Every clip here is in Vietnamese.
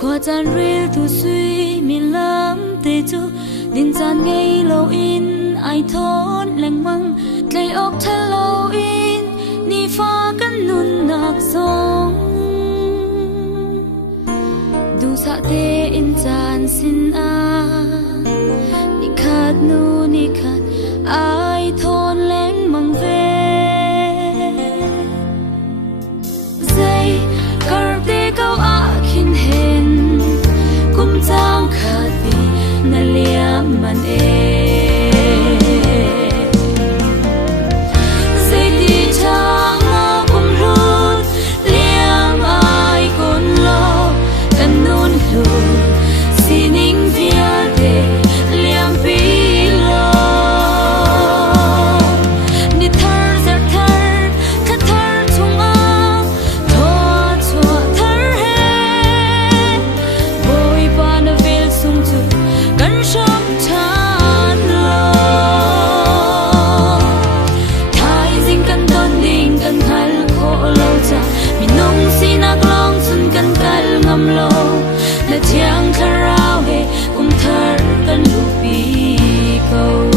qua chan ril tu suy mi lam te chu din chan ngei lo in ai thon leng mang tlei ok thal lo in ni fa kan nun nak song du sa te in chan sin a ni khat nu ni khat ai thon leng mang ve dây kar te kau a khin hen kum chang khat bi na liam man e Chiang kharao he thar kan lupi câu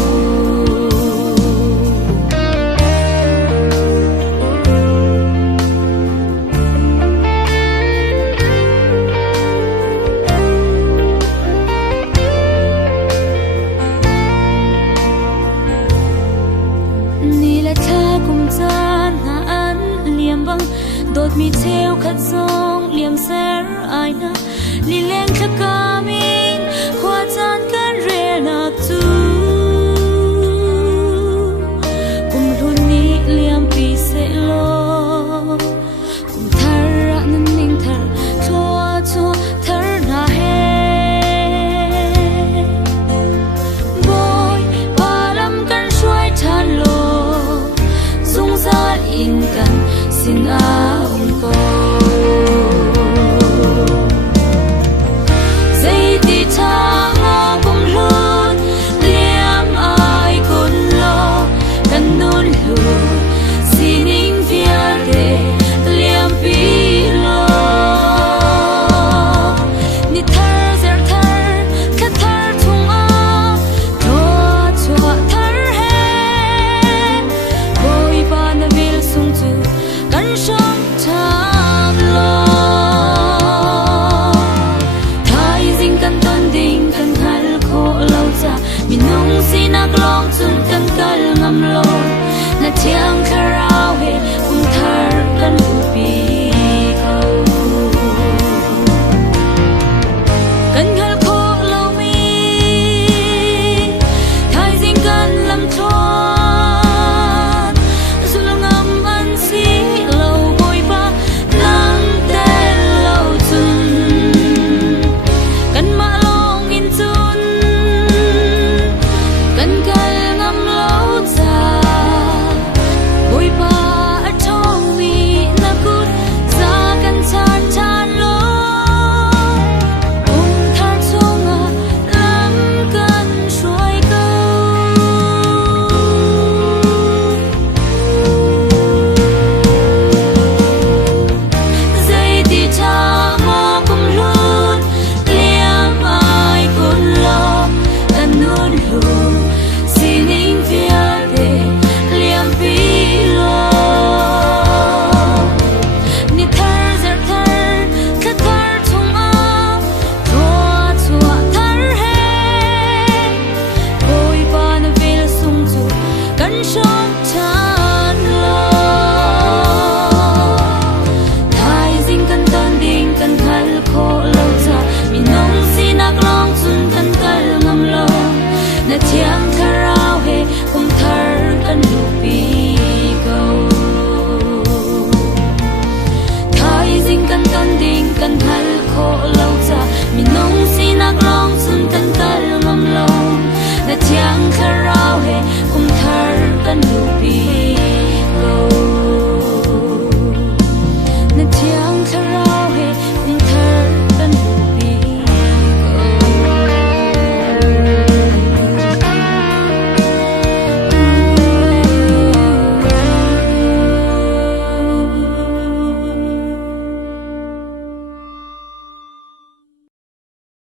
ni la tha kum chan na an liam bang dot mi cheu khat song liam ser ai na li leng thaka min khwa chan kan re nak chu kum lun ni liam pi se lo kum thar ra nan ning thar chua chua thar na he boy palam kan shwai than lo zung za in kan sin a ko chiang kharao he thar kan lupi câu kan ghal kho lo mi thai jing kan lam chuan zulngam an si lo boi ba lang te lo chun kan ma long in chun kan kal ngam lo cha chiang kharao he thar kan lupi câu thai jing kan ton ding kan hal kho lo cha mi nong si nak long sun kan kal ngam lo na chiang